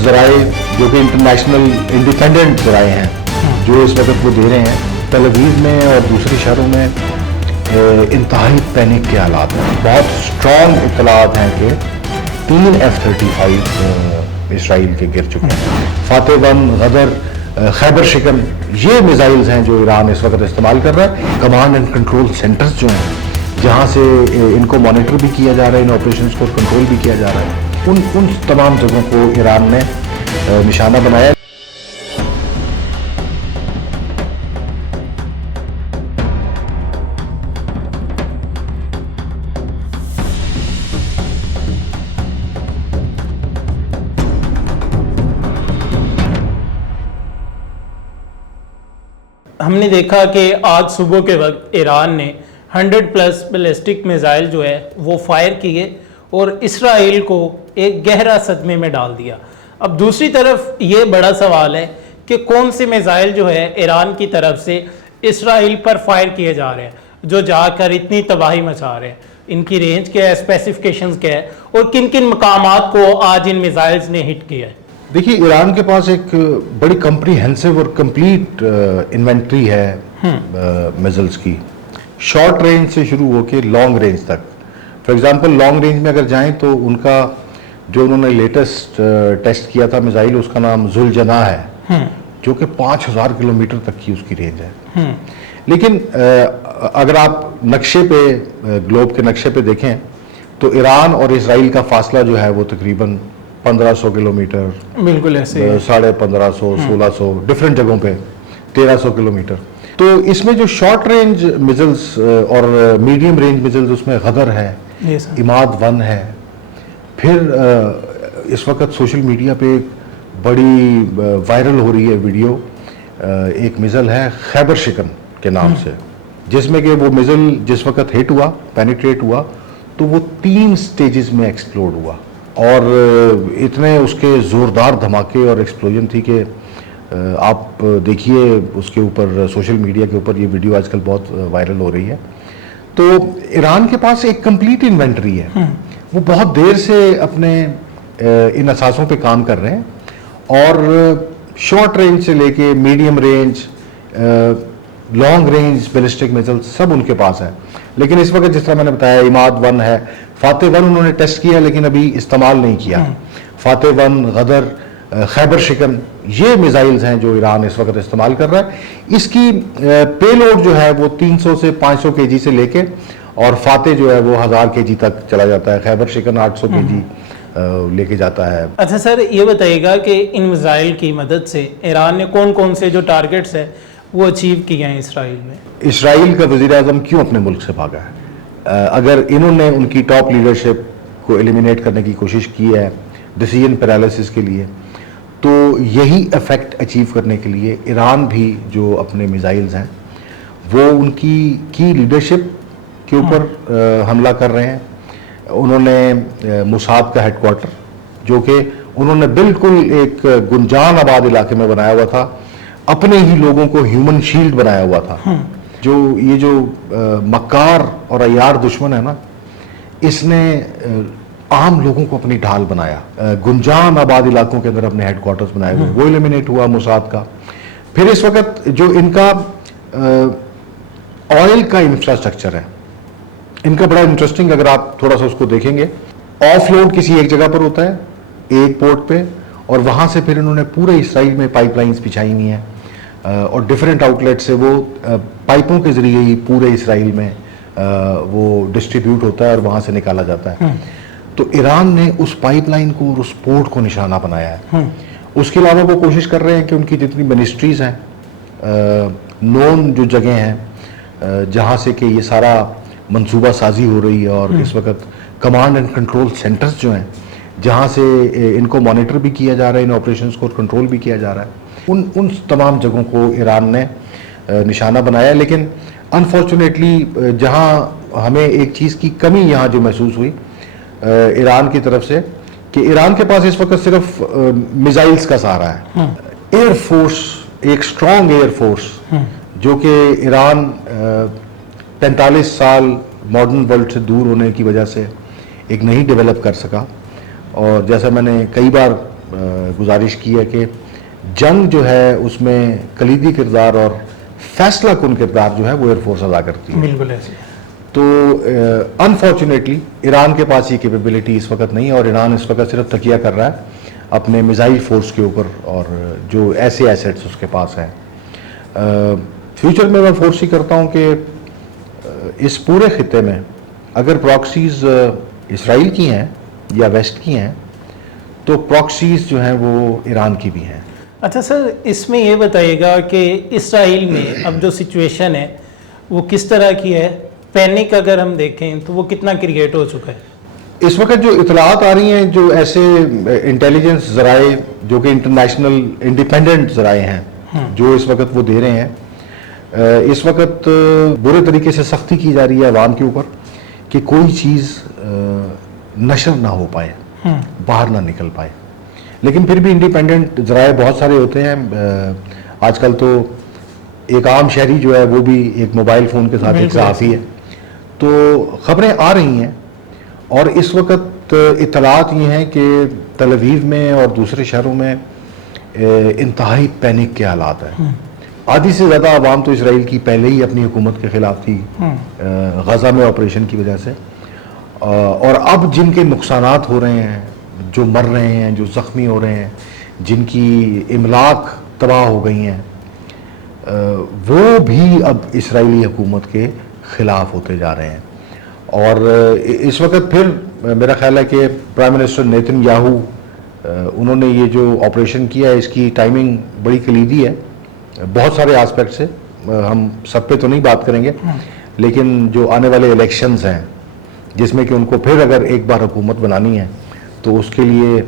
जराए जो कि international independent जराए हैं, जो इस वक्त वो दे रहे हैं, तेल अवीव में और दूसरे शहरों में इंतहाई पैनिक के हालात हैं। बहुत स्ट्रॉन्ग इतलात हैं कि 3 F-35 इसराइल के गिर चुके हैं। फातेह-1, गदर, खैबर शिकन, ये मिसाइल्स हैं जो ईरान इस वक्त इस्तेमाल कर रहा है। कमांड एंड कंट्रोल सेंटर्स जो हैं, जहाँ से इनको मॉनिटर भी किया जा रहा है, इन ऑपरेशंस को कंट्रोल भी किया जा रहा है, उन तमाम जगहों को ईरान ने निशाना बनाया। हमने देखा कि आज सुबह के वक्त ईरान ने 100+ बैलिस्टिक मिसाइल जो है वो फायर किए और इसराइल को एक गहरा सदमे में डाल दिया। अब दूसरी तरफ ये बड़ा सवाल है कि कौन से मिसाइल जो है ईरान की तरफ से इसराइल पर फायर किए जा रहे हैं जो जाकर इतनी तबाही मचा रहे हैं। इनकी रेंज क्या है, स्पेसिफिकेशंस क्या है और किन किन मकामात को आज इन मिसाइल्स ने हिट किया है। देखिए, ईरान के पास एक बड़ी कंप्रीहेंसिव और कंप्लीट इन्वेंट्री है मिसाइल्स की, शॉर्ट रेंज से शुरू होकर लॉन्ग रेंज तक। फॉर एग्जांपल लॉन्ग रेंज में अगर जाएं तो उनका जो उन्होंने लेटेस्ट टेस्ट किया था मिसाइल, उसका नाम जुलजना है, जो कि 5000 किलोमीटर तक की उसकी रेंज है। लेकिन अगर आप नक्शे पे, ग्लोब के नक्शे पे देखें तो ईरान और इसराइल का फासला जो है वो तकरीबन 1500 किलोमीटर, बिल्कुल ऐसे 1550, 1600, डिफरेंट जगहों पे 1300 किलोमीटर। तो इसमें जो शॉर्ट रेंज मिसाइल्स और मीडियम रेंज मिसाइल्स, उसमें गदर है, इमाद-1 है। फिर इस वक्त सोशल मीडिया पे बड़ी वायरल हो रही है वीडियो, एक मिसाइल है खैबर शिकन के नाम से, जिसमें कि वो मिसाइल जिस वक्त हिट हुआ, पेनिट्रेट हुआ, तो वो 3 स्टेजेस में एक्सप्लोड हुआ और इतने उसके ज़ोरदार धमाके और एक्सप्लोजन थी कि आप देखिए उसके ऊपर, सोशल मीडिया के ऊपर ये वीडियो आजकल बहुत वायरल हो रही है। तो ईरान के पास एक कंप्लीट इन्वेंट्री है, वो बहुत देर से अपने इन असासों पे काम कर रहे हैं और शॉर्ट रेंज से लेके medium range, long range ballistic missile सब उनके पास है। लेकिन इस वक्त जिस तरह मैंने बताया, इमाद-1 है, फातेह-1 उन्होंने टेस्ट किया लेकिन अभी इस्तेमाल नहीं किया। फातेह-1, गदर, खैबर शिकन, ये मिसाइल्स हैं जो ईरान इस वक्त इस्तेमाल कर रहा है। इसकी पेलोड जो है वो 300 से 500 kg से लेके, और फातेह जो है वो 1000 kg तक चला जाता है, खैबर शिकन 800 kg लेके जाता है। अच्छा सर, ये बताइएगा कि इन मिसाइल की मदद से ईरान ने कौन कौन से जो टारगेट्स है वो अचीव किए हैं इसराइल में। इसराइल का वज़ीर आज़म क्यों अपने मुल्क से भागा है? अगर इन्होंने उनकी टॉप लीडरशिप को एलिमिनेट करने की कोशिश की है डिसीजन पैरालिसिस के लिए, तो यही इफेक्ट अचीव करने के लिए ईरान भी जो अपने मिसाइल्स हैं वो उनकी की लीडरशिप के ऊपर हमला कर रहे हैं। उन्होंने मुसाद का हेडक्वार्टर, जो कि उन्होंने बिल्कुल एक गुंजान आबाद इलाके में बनाया हुआ था, अपने ही लोगों को ह्यूमन शील्ड बनाया हुआ था। जो ये जो मक्कार और अय्यार दुश्मन है ना, इसने आम लोगों को अपनी ढाल बनाया। गुंजान आबाद इलाकों के अंदर अपने हेडक्वार्टर्स बनाए हुए, वो एलिमिनेट हुआ मुसाद का। फिर इस वक्त जो इनका ऑयल का इंफ्रास्ट्रक्चर है, इनका बड़ा इंटरेस्टिंग, अगर आप थोड़ा सा उसको देखेंगे, ऑफलोड किसी एक जगह पर होता है, एक पोर्ट पे, और वहां से फिर इन्होंने पूरे इसराइल में पाइपलाइंस बिछाई हुई हैं और डिफरेंट आउटलेट से वो पाइपों के जरिए ही पूरे इसराइल में वो डिस्ट्रीब्यूट होता है और वहां से निकाला जाता है। तो ईरान ने उस पाइपलाइन को और उस पोर्ट को निशाना बनाया है। उसके अलावा वो कोशिश कर रहे हैं कि उनकी जितनी मिनिस्ट्रीज हैं, नोन जो जगह हैं जहाँ से कि ये सारा मंसूबा साजी हो रही है, और इस वक्त कमांड एंड कंट्रोल सेंटर्स जो हैं जहाँ से इनको मॉनिटर भी किया जा रहा है, इन ऑपरेशंस को कंट्रोल भी किया जा रहा है, उन तमाम जगहों को ईरान ने निशाना बनाया। लेकिन अनफॉर्चुनेटली जहाँ हमें एक चीज़ की कमी यहाँ जो महसूस हुई ईरान की तरफ से, कि ईरान के पास इस वक्त सिर्फ मिसाइल्स का सहारा है। एयरफोर्स, एक स्ट्रॉन्ग एयरफोर्स जो कि ईरान 45 साल मॉडर्न वर्ल्ड से दूर होने की वजह से एक नहीं डेवलप कर सका। और जैसा मैंने कई बार गुजारिश की है कि जंग जो है उसमें कलीदी किरदार और फैसला कुन किरदार जो है वो एयरफोर्स अदा करती है। बिल्कुल ऐसे। तो अनफॉर्चुनेटली ईरान के पास ये कैपेबिलिटी इस वक्त नहीं है और ईरान इस वक्त सिर्फ तकिया कर रहा है अपने मिसाइल फोर्स के ऊपर और जो ऐसे एसेट्स उसके पास हैं। फ्यूचर में मैं फोर्स ही करता हूँ कि इस पूरे खिते में अगर प्रॉक्सीज इसराइल की हैं या वेस्ट की हैं तो प्रॉक्सीज जो हैं वो ईरान की भी हैं। अच्छा सर, इसमें ये बताइएगा कि इसराइल में अब जो सिचुएशन है वो किस तरह की है? पैनिक अगर हम देखें तो वो कितना क्रिएट हो चुका है? इस वक्त जो इतलात आ रही हैं, जो ऐसे इंटेलिजेंस जराए जो कि इंटरनेशनल इंडिपेंडेंट जराए हैं जो इस वक्त वो दे रहे हैं, इस वक्त बुरे तरीके से सख्ती की जा रही है अवाम के ऊपर कि कोई चीज़ नशर ना हो पाए, बाहर ना निकल पाए। लेकिन फिर भी इंडिपेंडेंट जराए बहुत सारे होते हैं। आजकल तो एक आम शहरी जो है वो भी एक मोबाइल फ़ोन के साथ एक सहाफ़ी है। तो ख़बरें आ रही हैं और इस वक्त इतलात ये हैं कि तल अवीव में और दूसरे शहरों में इंतहाई पैनिक के हालात हैं। आधी से ज़्यादा आवाम तो इसराइल की पहले ही अपनी हुकूमत के ख़िलाफ़ थी गज़ा में ऑपरेशन की वजह से, और अब जिनके नुकसानात हो रहे हैं, जो मर रहे हैं, जो ज़ख्मी हो रहे हैं, जिनकी इमलाक तबाह हो गई हैं, वो भी अब इसराइली हुकूमत के ख़िलाफ़ होते जा रहे हैं। और इस वक्त फिर मेरा ख्याल है कि प्राइम मिनिस्टर नेतन्याहू उन्होंने ये जो ऑपरेशन किया है इसकी टाइमिंग बड़ी कलीदी है बहुत सारे एस्पेक्ट से। हम सब पे तो नहीं बात करेंगे, लेकिन जो आने वाले इलेक्शंस हैं जिसमें कि उनको फिर अगर एक बार हुकूमत बनानी है तो उसके लिए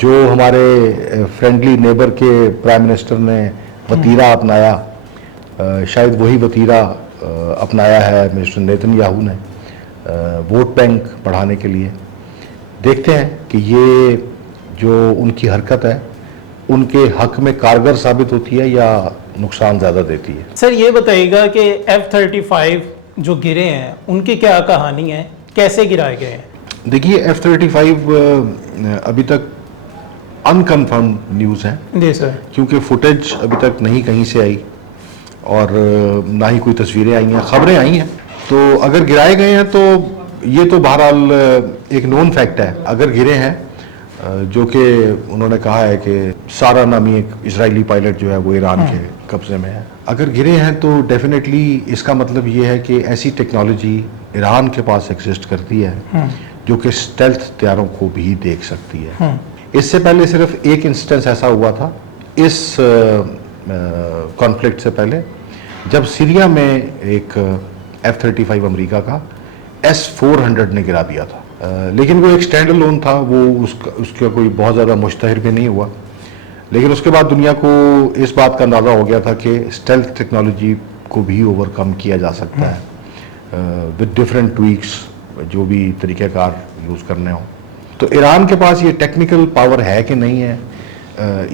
जो हमारे फ्रेंडली नेबर के प्राइम मिनिस्टर ने वतीरा अपनाया, शायद वही वतीरा अपनाया है मिस्टर नेतन्याहू ने वोट बैंक बढ़ाने के लिए। देखते हैं कि ये जो उनकी हरकत है उनके हक में कारगर साबित होती है या नुकसान ज़्यादा देती है। सर ये बताइएगा कि F-35 जो गिरे हैं उनकी क्या कहानी है, कैसे गिराए गए हैं? देखिए F-35 अभी तक अनकन्फर्म न्यूज़ है जी सर, क्योंकि फुटेज अभी तक नहीं कहीं से आई और ना ही कोई तस्वीरें आई हैं, खबरें आई हैं। तो अगर गिराए गए हैं तो ये तो बहरहाल एक नोन फैक्ट है। अगर गिरे हैं जो कि उन्होंने कहा है कि सारा नामी एक इजरायली पायलट जो है वो ईरान के कब्जे में है, अगर गिरे हैं तो डेफिनेटली इसका मतलब ये है कि ऐसी टेक्नोलॉजी ईरान के पास एग्जिस्ट करती है जो कि स्टेल्थ तैयारों को भी देख सकती है। इससे पहले सिर्फ एक इंस्टेंस ऐसा हुआ था इस कॉन्फ्लिक्ट से पहले, जब सीरिया में एक F-35 अमेरिका का S-400 ने गिरा दिया था। लेकिन वो एक स्टैंड अलोन था, वो उसका कोई बहुत ज़्यादा मुश्तहर भी नहीं हुआ। लेकिन उसके बाद दुनिया को इस बात का अंदाज़ा हो गया था कि स्टेल्थ टेक्नोलॉजी को भी ओवरकम किया जा सकता है विद डिफरेंट ट्वीक्स, जो भी तरीक़ेकार यूज़ करने हों। तो ईरान के पास ये टेक्निकल पावर है कि नहीं है,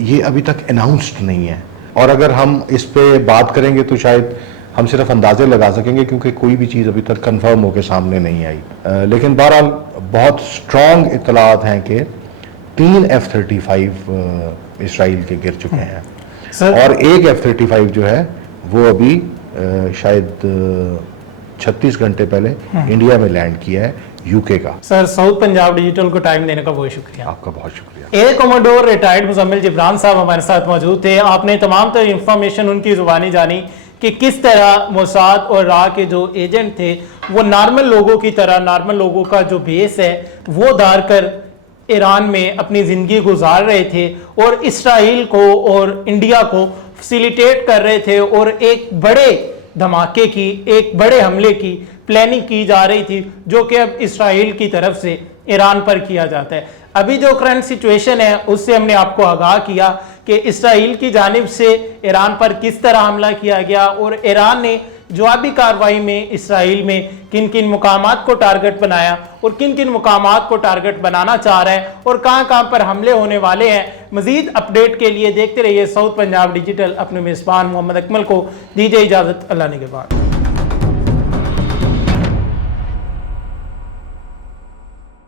ये अभी तक अनाउंस्ड नहीं है। और अगर हम इस पे बात करेंगे तो शायद हम सिर्फ अंदाजे लगा सकेंगे क्योंकि कोई भी चीज़ अभी तक कंफर्म होकर सामने नहीं आई। लेकिन बहरहाल बहुत स्ट्रॉन्ग इतलात हैं कि 3 F-35 इसराइल के गिर चुके हैं और एक F-35 जो है वो अभी शायद 36 घंटे पहले इंडिया में लैंड किया है, यूके का। सर साउथ पंजाब डिजिटल को टाइम देने का बहुत शुक्रिया। आपका बहुत शुक्रिया। Air commodore retired Muzammil Jibran साहब हमारे साथ मौजूद थे। आपने तमाम तर इंफॉर्मेशन उनकी जुबानी जानी कि किस तरह मोसाद और रा के जो एजेंट थे वो नॉर्मल लोगों की तरह, नॉर्मल लोगों का जो बेस है वो धार कर ईरान में अपनी ज़िंदगी गुजार रहे थे और इसराइल को और इंडिया को फैसिलिटेट कर रहे थे और एक बड़े धमाके की, एक बड़े हमले की प्लानिंग की जा रही थी जो कि अब इसराइल की तरफ से ईरान पर किया जाता है। अभी जो करंट सिचुएशन है उससे हमने आपको आगाह किया कि इसराइल की जानिब से ईरान पर किस तरह हमला किया गया और ईरान ने जवाबी कार्रवाई में इसराइल में किन किन मुकामात को टारगेट बनाया और किन किन मुकामात को टारगेट बनाना चाह रहा है और कहां कहां पर हमले होने वाले हैं। मजीद अपडेट के लिए देखते रहिए साउथ पंजाब डिजिटल। अपने मेजबान मोहम्मद अकमल को दीजिए इजाजत, अल्लाह ने के बाद।